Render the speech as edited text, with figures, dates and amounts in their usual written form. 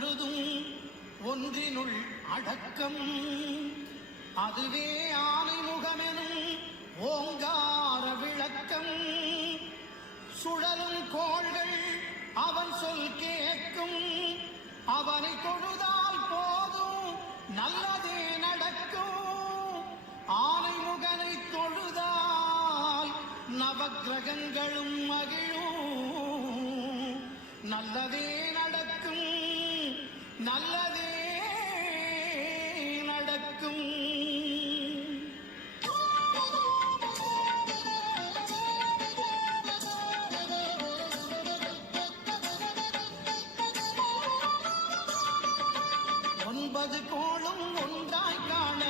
தொழுதும் ஒன்றினுள் அடக்கம். அதுவே ஆனைமுகமெனும் ஓங்கார விளக்கம். சுழலும் கோள்கள் அவன் சொல் கேட்கும். அவனை தொழுதால் போதும் நல்லதே நடக்கும். ஆனைமுகனை தொழுதால் நவக்கிரகங்களும் மகிழும். நல்லதே நடக்கும், நல்லதே நடக்கும். ஒன்பது கோளும் ஒன்றாய் காண